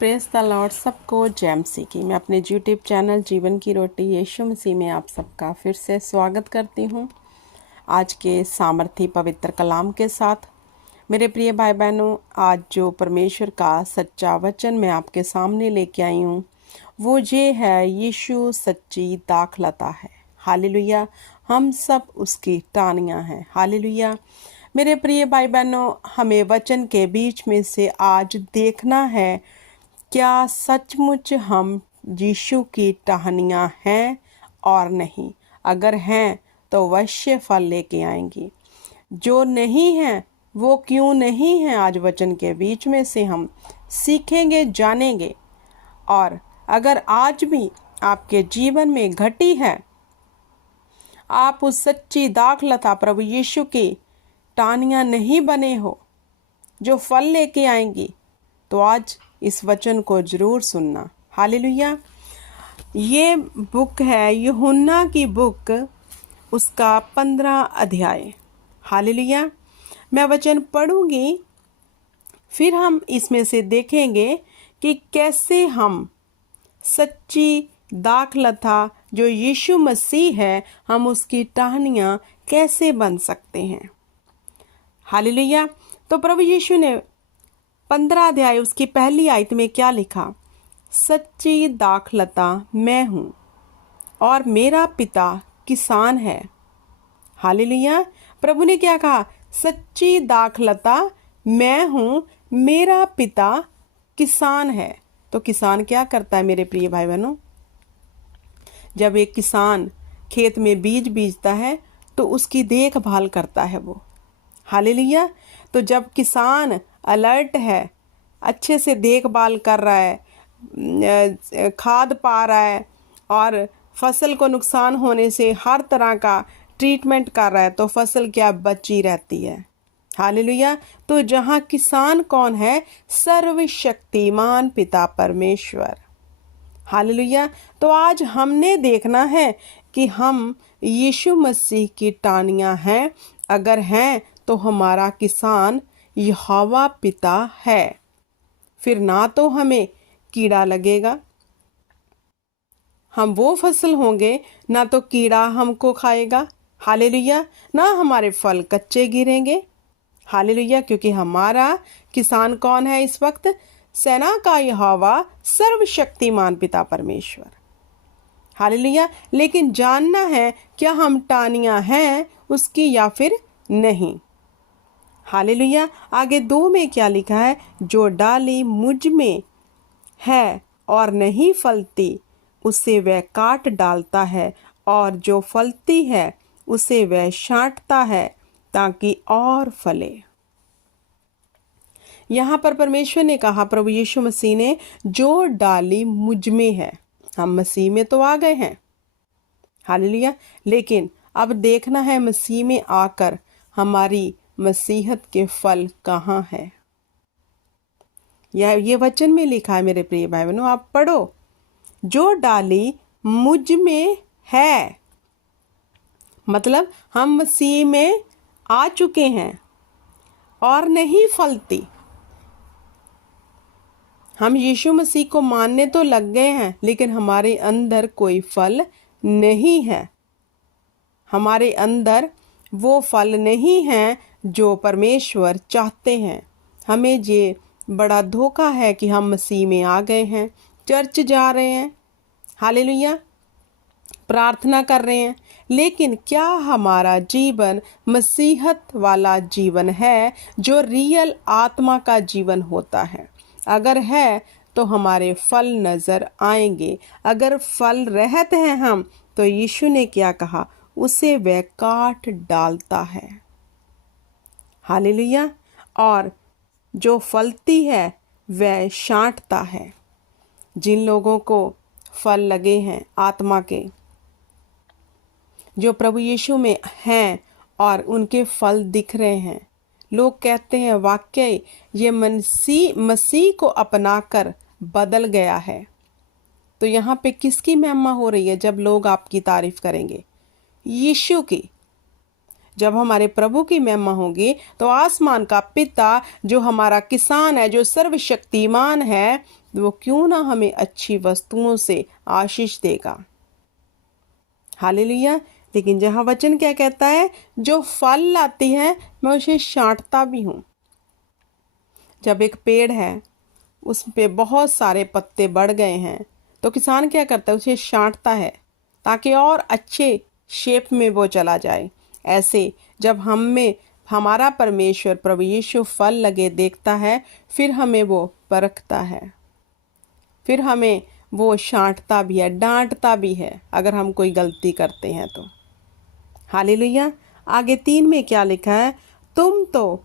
Praise the Lord. सबको जय मसीह की। मैं अपने यूट्यूब चैनल जीवन की रोटी यीशु मसीह में आप सबका फिर से स्वागत करती हूँ। आज के सामर्थी पवित्र कलाम के साथ मेरे प्रिय भाई बहनों, आज जो परमेश्वर का सच्चा वचन मैं आपके सामने लेके आई हूँ वो ये है, यीशु सच्ची दाखलता है। हालेलुया। हम सब उसकी टाहनियाँ हैं। हालेलुया। मेरे प्रिय भाई बहनों, हमें वचन के बीच में से आज देखना है, क्या सचमुच हम यीशु की टहनियाँ हैं और नहीं। अगर हैं तो अवश्य फल लेके आएंगी। जो नहीं है वो क्यों नहीं है, आज वचन के बीच में से हम सीखेंगे, जानेंगे। और अगर आज भी आपके जीवन में घटी है, आप उस सच्ची दाखलता प्रभु यीशु की टहनियाँ नहीं बने हो जो फल लेके आएंगी, तो आज इस वचन को जरूर सुनना। हालेलुया। ये बुक है यूहन्ना की बुक, उसका 15 अध्याय। हालेलुया। मैं वचन पढ़ूंगी, फिर हम इसमें से देखेंगे कि कैसे हम सच्ची दाखलता जो यीशु मसीह है, हम उसकी टहनियाँ कैसे बन सकते हैं। हालेलुया। तो प्रभु यीशु ने 15 अध्याय उसकी पहली आयत में क्या लिखा? सच्ची दाखलता मैं हूँ और मेरा पिता किसान है। हालेलुया। प्रभु ने क्या कहा? सच्ची दाखलता मैं हूँ, मेरा पिता किसान है। तो किसान क्या करता है मेरे प्रिय भाई बहनों? जब एक किसान खेत में बीज बीजता है तो उसकी देखभाल करता है वो। हालेलुया। तो जब किसान अलर्ट है, अच्छे से देखभाल कर रहा है, खाद पा रहा है और फसल को नुकसान होने से हर तरह का ट्रीटमेंट कर रहा है, तो फसल क्या बची रहती है। हालेलुया। तो जहाँ किसान कौन है? सर्वशक्तिमान पिता परमेश्वर। हालेलुया। तो आज हमने देखना है कि हम यीशु मसीह की टहनियाँ हैं। अगर हैं तो हमारा किसान यहोवा पिता है। फिर ना तो हमें कीड़ा लगेगा, हम वो फसल होंगे, ना तो कीड़ा हमको खाएगा। हालेलुया। ना हमारे फल कच्चे गिरेंगे। हालेलुया। क्योंकि हमारा किसान कौन है इस वक्त? सेना का यहोवा, सर्वशक्तिमान पिता परमेश्वर। हालेलुया। लेकिन जानना है क्या हम टहनियाँ हैं उसकी या फिर नहीं। हालेलुया। आगे 2 में क्या लिखा है? जो डाली मुझ में है और नहीं फलती, उसे वह काट डालता है, और जो फलती है उसे वह छांटता है ताकि और फले। यहाँ पर परमेश्वर ने कहा, प्रभु यीशु मसीह ने, जो डाली मुझ में है। हम मसीह में तो आ गए हैं। हालेलुया। लेकिन अब देखना है मसीह में आकर हमारी मसीहत के फल कहाँ है। ये वचन में लिखा है मेरे प्रिय भाई बहनों, आप पढ़ो। जो डाली मुझ में है, मतलब हम मसीह में आ चुके हैं और नहीं फलती। हम यीशु मसीह को मानने तो लग गए हैं, लेकिन हमारे अंदर कोई फल नहीं है। हमारे अंदर वो फल नहीं है जो परमेश्वर चाहते हैं। हमें ये बड़ा धोखा है कि हम मसीह में आ गए हैं, चर्च जा रहे हैं, हालेलुया, प्रार्थना कर रहे हैं, लेकिन क्या हमारा जीवन मसीहत वाला जीवन है, जो रियल आत्मा का जीवन होता है? अगर है तो हमारे फल नजर आएंगे। अगर फल रहते हैं हम, तो यीशु ने क्या कहा? उसे वह काट डालता है। हालेलुया। और जो फलती है वह छांटता है। जिन लोगों को फल लगे हैं आत्मा के, जो प्रभु यीशु में हैं और उनके फल दिख रहे हैं, लोग कहते हैं वाकई ये मसीह को अपनाकर बदल गया है। तो यहाँ पे किसकी महिमा हो रही है जब लोग आपकी तारीफ करेंगे? यीशु की। जब हमारे प्रभु की महिमा होगी तो आसमान का पिता जो हमारा किसान है, जो सर्वशक्तिमान है, वो क्यों ना हमें अच्छी वस्तुओं से आशीष देगा। हालेलुया। लेकिन जहाँ वचन क्या कहता है, जो फल लाती है मैं उसे छांटता भी हूँ। जब एक पेड़ है उस पे बहुत सारे पत्ते बढ़ गए हैं तो किसान क्या करता है, उसे छांटता है ताकि और अच्छे शेप में वो चला जाए। ऐसे जब हम में हमारा परमेश्वर प्रभु यीशु फल लगे देखता है, फिर हमें वो परखता है, फिर हमें वो छांटता भी है, डांटता भी है अगर हम कोई गलती करते हैं तो। हालेलुया। आगे 3 में क्या लिखा है, तुम तो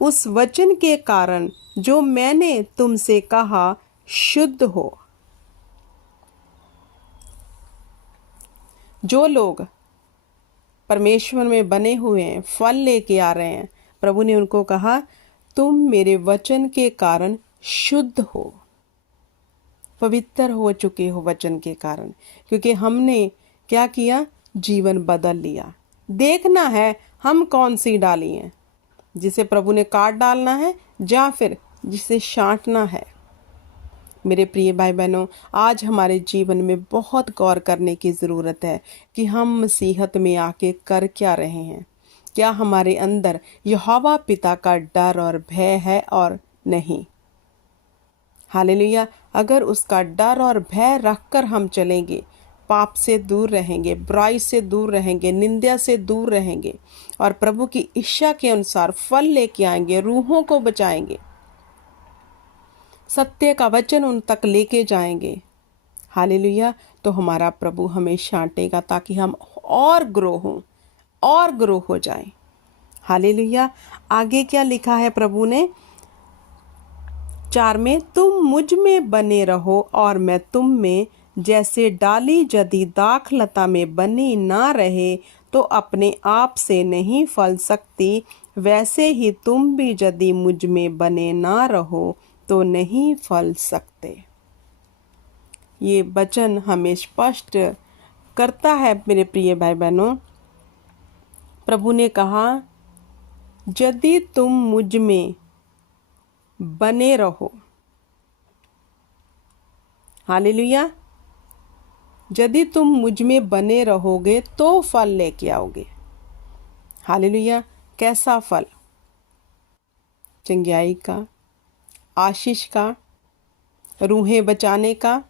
उस वचन के कारण जो मैंने तुमसे कहा शुद्ध हो। जो लोग परमेश्वर में बने हुए हैं, फल लेके आ रहे हैं, प्रभु ने उनको कहा तुम मेरे वचन के कारण शुद्ध हो, पवित्र हो चुके हो वचन के कारण। क्योंकि हमने क्या किया, जीवन बदल लिया। देखना है हम कौन सी डाली हैं, जिसे प्रभु ने काट डालना है या फिर जिसे छांटना है। मेरे प्रिय भाई बहनों, आज हमारे जीवन में बहुत गौर करने की ज़रूरत है कि हम मसीहत में आके कर क्या रहे हैं। क्या हमारे अंदर यहोवा पिता का डर और भय है और नहीं। हालेलुया। अगर उसका डर और भय रखकर हम चलेंगे, पाप से दूर रहेंगे, बुराई से दूर रहेंगे, निंदा से दूर रहेंगे और प्रभु की इच्छा के अनुसार फल लेके आएंगे, रूहों को बचाएंगे, सत्य का वचन उन तक लेके जाएंगे। हालेलुया। तो हमारा प्रभु हमें छांटेगा ताकि हम और ग्रो हो जाएं। हालेलुया। आगे क्या लिखा है प्रभु ने 4 में, तुम मुझ में बने रहो और मैं तुम में। जैसे डाली यदि दाखलता में बनी ना रहे तो अपने आप से नहीं फल सकती, वैसे ही तुम भी यदि मुझ में बने ना रहो तो नहीं फल सकते। ये वचन हमें स्पष्ट करता है मेरे प्रिय भाई बहनों। प्रभु ने कहा यदि तुम मुझ में बने रहो, हालेलुया, यदि तुम मुझ में बने रहोगे तो फल लेके आओगे। हालेलुया। कैसा फल? चंगाई का, आशीष का, रूहें बचाने का।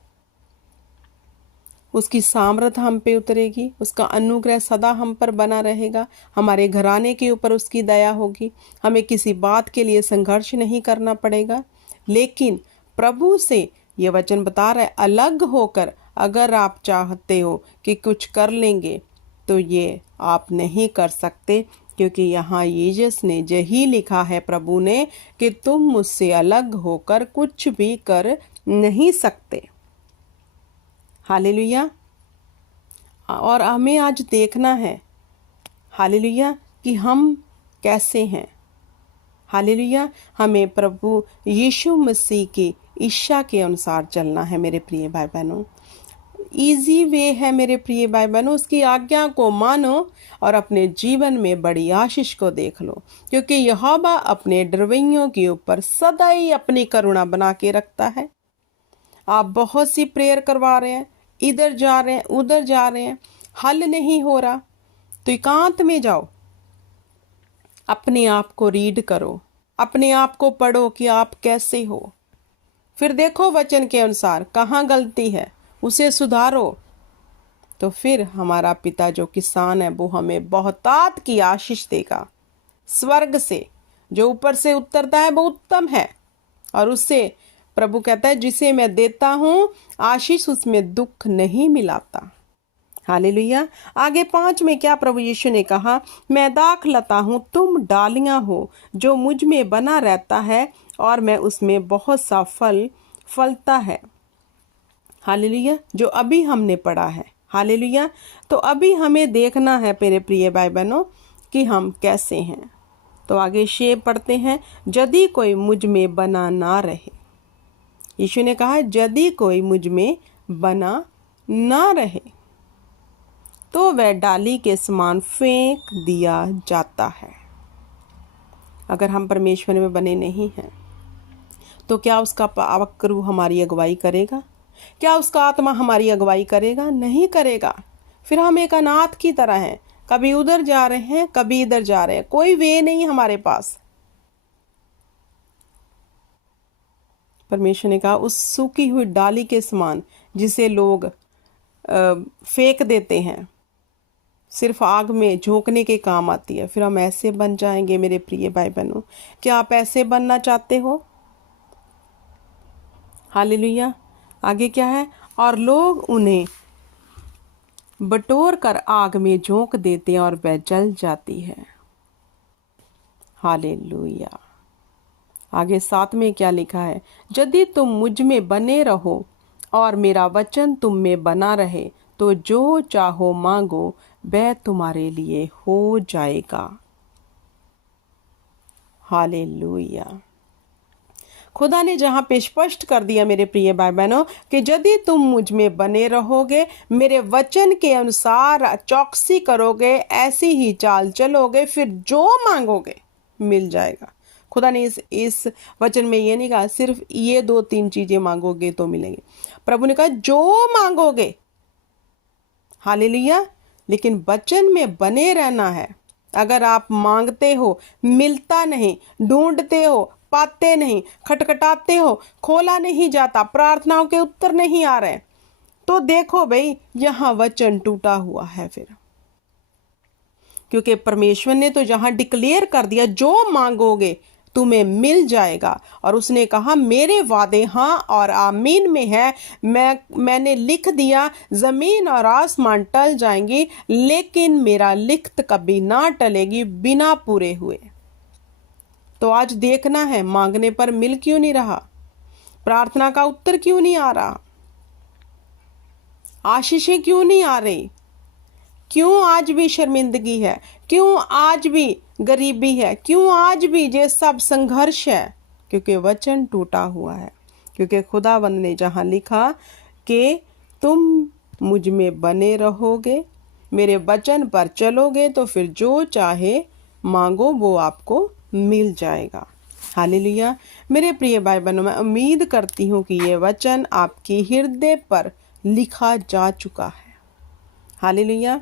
उसकी सामर्थ हम पे उतरेगी, उसका अनुग्रह सदा हम पर बना रहेगा, हमारे घराने के ऊपर उसकी दया होगी, हमें किसी बात के लिए संघर्ष नहीं करना पड़ेगा। लेकिन प्रभु से ये वचन बता रहा है, अलग होकर अगर आप चाहते हो कि कुछ कर लेंगे तो ये आप नहीं कर सकते, क्योंकि यहाँ यीशु ने यही लिखा है प्रभु ने कि तुम मुझसे अलग होकर कुछ भी कर नहीं सकते। हालेलुया। और हमें आज देखना है, हालेलुया, कि हम कैसे हैं। हालेलुया। हमें प्रभु यीशु मसीह की इच्छा के अनुसार चलना है मेरे प्रिय भाई बहनों। इजी वे है मेरे प्रिय भाई बहनों, उसकी आज्ञा को मानो और अपने जीवन में बड़ी आशीष को देख लो, क्योंकि यहोवा अपने डरवैयों के ऊपर सदा ही अपनी करुणा बना के रखता है। आप बहुत सी प्रेयर करवा रहे हैं, इधर जा रहे हैं, उधर जा रहे हैं, हल नहीं हो रहा, तो एकांत में जाओ, अपने आप को रीड करो, अपने आप को पढ़ो कि आप कैसे हो, फिर देखो वचन के अनुसार कहाँ गलती है, उसे सुधारो। तो फिर हमारा पिता जो किसान है वो हमें बहुतायत की आशीष देगा। स्वर्ग से जो ऊपर से उतरता है वो उत्तम है, और उससे प्रभु कहता है जिसे मैं देता हूँ आशीष उसमें दुख नहीं मिलाता। हालेलुया। आगे 5 में क्या प्रभु यीशु ने कहा, मैं दाखलता हूँ, तुम डालियां हो। जो मुझ में बना रहता है और मैं उसमें बहुत सा फल फलता है। हालेलुया। जो अभी हमने पढ़ा है। हालेलुया। तो अभी हमें देखना है मेरे प्रिय भाई बहनों कि हम कैसे हैं। तो आगे शेप पढ़ते हैं, यदि कोई मुझ में बना ना रहे। यीशु ने कहा यदि कोई मुझ में बना ना रहे तो वह डाली के समान फेंक दिया जाता है। अगर हम परमेश्वर में बने नहीं हैं तो क्या उसका पावक रूह हमारी अगुवाई करेगा? क्या उसका आत्मा हमारी अगुवाई करेगा? नहीं करेगा। फिर हम एक अनाथ की तरह हैं, कभी उधर जा रहे हैं, कभी इधर जा रहे हैं, कोई वे नहीं हमारे पास। परमेश्वर ने कहा उस सूखी हुई डाली के समान जिसे लोग फेंक देते हैं, सिर्फ आग में झोंकने के काम आती है, फिर हम ऐसे बन जाएंगे। मेरे प्रिय भाई बहनों, क्या आप ऐसे बनना चाहते हो? हालेलुया। आगे क्या है? और लोग उन्हें बटोर कर आग में झोंक देते हैं और वह जल जाती है। हालेलुया। आगे 7 में क्या लिखा है? यदि तुम मुझ में बने रहो और मेरा वचन तुम में बना रहे तो जो चाहो मांगो वह तुम्हारे लिए हो जाएगा। हालेलुया। खुदा ने जहाँ पे स्पष्ट कर दिया मेरे प्रिय भाई बहनों कि यदि तुम मुझ में बने रहोगे, मेरे वचन के अनुसार चौकसी करोगे, ऐसी ही चाल चलोगे, फिर जो मांगोगे मिल जाएगा। खुदा ने इस वचन में ये नहीं कहा सिर्फ ये 2-3 चीजें मांगोगे तो मिलेंगे। प्रभु ने कहा जो मांगोगे। हालेलुया। लेकिन वचन में बने रहना है। अगर आप मांगते हो, मिलता नहीं, ढूंढते हो, पाते नहीं, खटखटाते हो, खोला नहीं जाता, प्रार्थनाओं के उत्तर नहीं आ रहे, तो देखो भाई यहां वचन टूटा हुआ है। फिर क्योंकि परमेश्वर ने तो जहां डिक्लेयर कर दिया जो मांगोगे तुम्हें मिल जाएगा, और उसने कहा मेरे वादे हाँ और आमीन में है। मैंने लिख दिया जमीन और आसमान टल जाएंगी लेकिन मेरा लिखत कभी ना टलेगी बिना पूरे हुए। तो आज देखना है मांगने पर मिल क्यों नहीं रहा, प्रार्थना का उत्तर क्यों नहीं आ रहा, आशीषें क्यों नहीं आ रही, क्यों आज भी शर्मिंदगी है, क्यों आज भी गरीबी है, क्यों आज भी ये सब संघर्ष है? क्योंकि वचन टूटा हुआ है। क्योंकि खुदावंद ने जहां लिखा कि तुम मुझ में बने रहोगे, मेरे वचन पर चलोगे, तो फिर जो चाहे मांगो वो आपको मिल जाएगा। हालेलुया। मेरे प्रिय भाई बहनों, मैं उम्मीद करती हूँ कि ये वचन आपकी हृदय पर लिखा जा चुका है। हालेलुया।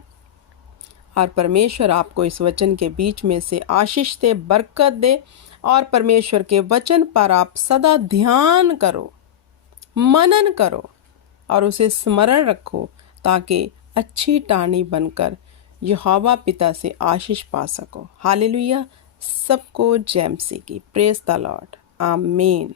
और परमेश्वर आपको इस वचन के बीच में से आशीष दे, बरकत दे, और परमेश्वर के वचन पर आप सदा ध्यान करो, मनन करो और उसे स्मरण रखो, ताकि अच्छी टाहनी बनकर यहोवा पिता से आशीष पा सको। हालेलुया। सबको जय मसीह की। Praise the Lord. आमीन।